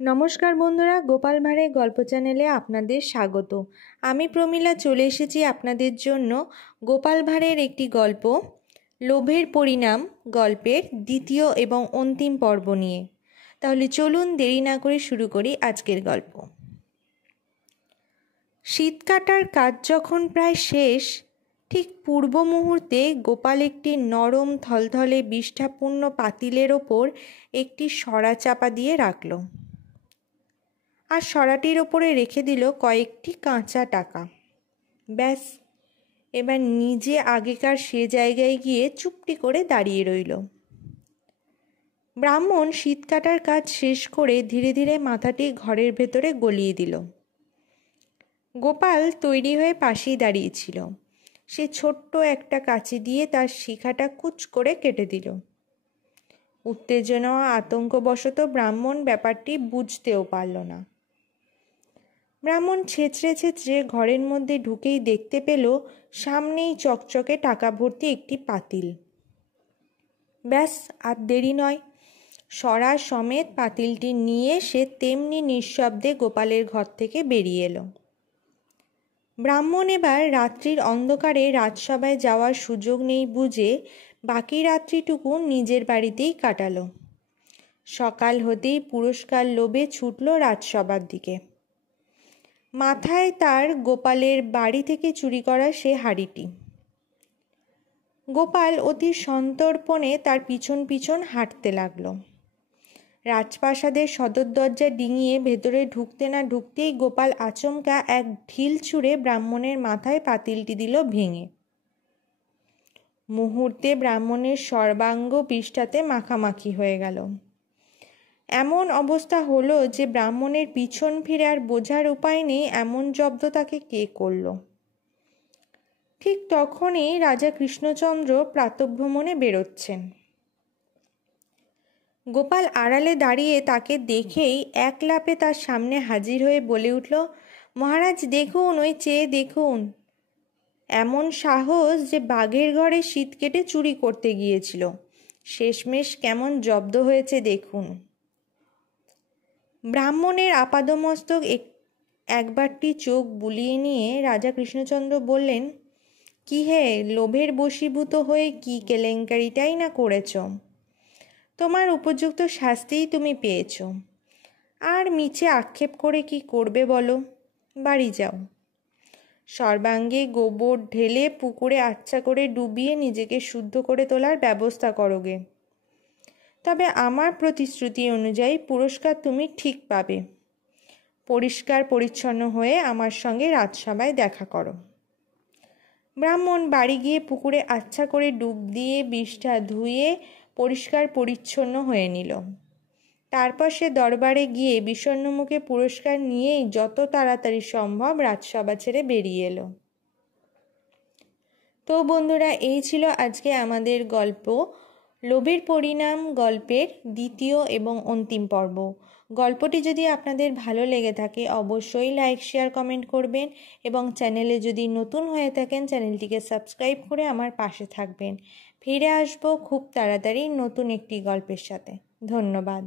নমস্কার বন্ধুরা, গোপাল ভাঁড়ের গল্প চ্যানেলে আপনাদের স্বাগত। আমি প্রমীলা চলে এসেছি আপনাদের জন্য গোপাল ভাঁড়ের একটি গল্প লোভের পরিণাম গল্পের দ্বিতীয় এবং অন্তিম পর্ব নিয়ে। তাহলে চলুন দেরি না করে শুরু করি আজকের গল্প। শীত কাটার কাজ যখন প্রায় শেষ, ঠিক পূর্ব মুহূর্তে গোপাল একটি নরম থলথলে বিষ্ঠাপূর্ণ পাতিলের ওপর একটি সরা চাপা দিয়ে রাখল, আর সরাটির ওপরে রেখে দিল কয়েকটি কাঁচা টাকা। ব্যাস, এবার নিজে আগেকার সে জায়গায় গিয়ে চুপটি করে দাঁড়িয়ে রইল। ব্রাহ্মণ শীত কাটার কাজ শেষ করে ধীরে ধীরে মাথাটি ঘরের ভেতরে গলিয়ে দিল। গোপাল তৈরি হয়ে পাশেই দাঁড়িয়েছিল। সে ছোট্ট একটা কাঁচি দিয়ে তার শিখাটা কুচ করে কেটে দিল। উত্তেজনা ও আতঙ্কবশত ব্রাহ্মণ ব্যাপারটি বুঝতেও পারল না। ব্রাহ্মণ ছেঁচড়ে ছেঁচড়ে ঘরের মধ্যে ঢুকেই দেখতে পেল সামনেই চকচকে টাকা ভর্তি একটি পাতিল। ব্যাস, আর দেরি নয়, সরা সমেত পাতিলটি নিয়ে সে তেমনি নিঃশব্দে গোপালের ঘর থেকে বেরিয়ে এলো। ব্রাহ্মণ এবার রাত্রির অন্ধকারে রাজসভায় যাওয়ার সুযোগ নেই বুঝে বাকি রাত্রিটুকু নিজের বাড়িতেই কাটালো। সকাল হতেই পুরস্কার লোভে ছুটল রাজসভার দিকে। মাথায় তার গোপালের বাড়ি থেকে চুরি করা সে হাঁড়িটি। গোপাল অতি সন্তর্পণে তার পিছন পিছন হাঁটতে লাগলো। রাজপ্রাসাদের সদর দরজা ডিঙিয়ে ভেতরে ঢুকতে না ঢুকতেই গোপাল আচমকা এক ঢিল ছুঁড়ে ব্রাহ্মণের মাথায় পাতিলটি দিল ভেঙে। মুহূর্তে ব্রাহ্মণের সর্বাঙ্গ পৃষ্ঠাতে মাখামাখি হয়ে গেল। এমন অবস্থা হলো যে ব্রাহ্মণের পিছন ফিরে আর বোঝার উপায় নেই এমন জব্দ তাকে কে করল। ঠিক তখনই রাজা কৃষ্ণচন্দ্র প্রাতঃভ্রমণে বেরোচ্ছেন। গোপাল আড়ালে দাঁড়িয়ে তাকে দেখেই এক লাফে তার সামনে হাজির হয়ে বলে উঠল, মহারাজ দেখুন, ওই চেয়ে দেখুন। এমন সাহস যে বাঘের ঘরে শীত কেটে চুরি করতে গিয়েছিল, শেষমেশ কেমন জব্দ হয়েছে দেখুন। ব্রাহ্মণের আপাদমস্তক একবারটি চোখ বুলিয়ে নিয়ে রাজা কৃষ্ণচন্দ্র বললেন, কি হে, লোভের বশীভূত হয়ে কি কেলেঙ্কারিটাই না করেছ। তোমার উপযুক্ত শাস্তিই তুমি পেয়েছ, আর মিছে আক্ষেপ করে কি করবে বলো। বাড়ি যাও, সর্বাঙ্গে গোবর ঢেলে পুকুরে আচ্ছা করে ডুবিয়ে নিজেকে শুদ্ধ করে তোলার ব্যবস্থা করোগে। তবে আমার প্রতিশ্রুতি অনুযায়ী পুরস্কার তুমি ঠিক পাবে। পরিষ্কার পরিচ্ছন্ন হয়ে আমার সঙ্গে রাজসভায় দেখা করো। ব্রাহ্মণ বাড়ি গিয়ে পুকুরে আচ্ছা করে ডুব দিয়ে বিষ্ঠা ধুয়ে পরিষ্কার পরিচ্ছন্ন হয়ে নিল। তারপর সে দরবারে গিয়ে বিষণ্ণ মুখে পুরস্কার নিয়েই যত তাড়াতাড়ি সম্ভব রাজসভা ছেড়ে বেরিয়ে এলো। তো বন্ধুরা, এই ছিল আজকে আমাদের গল্প লোভের পরিণাম গল্পের দ্বিতীয় এবং অন্তিম পর্ব। গল্পটি যদি আপনাদের ভালো লেগে থাকে অবশ্যই লাইক, শেয়ার, কমেন্ট করবেন এবং চ্যানেলে যদি নতুন হয়ে থাকেন চ্যানেলটিকে সাবস্ক্রাইব করে আমার পাশে থাকবেন। ফিরে আসবো খুব তাড়াতাড়ি নতুন একটি গল্পের সাথে। ধন্যবাদ।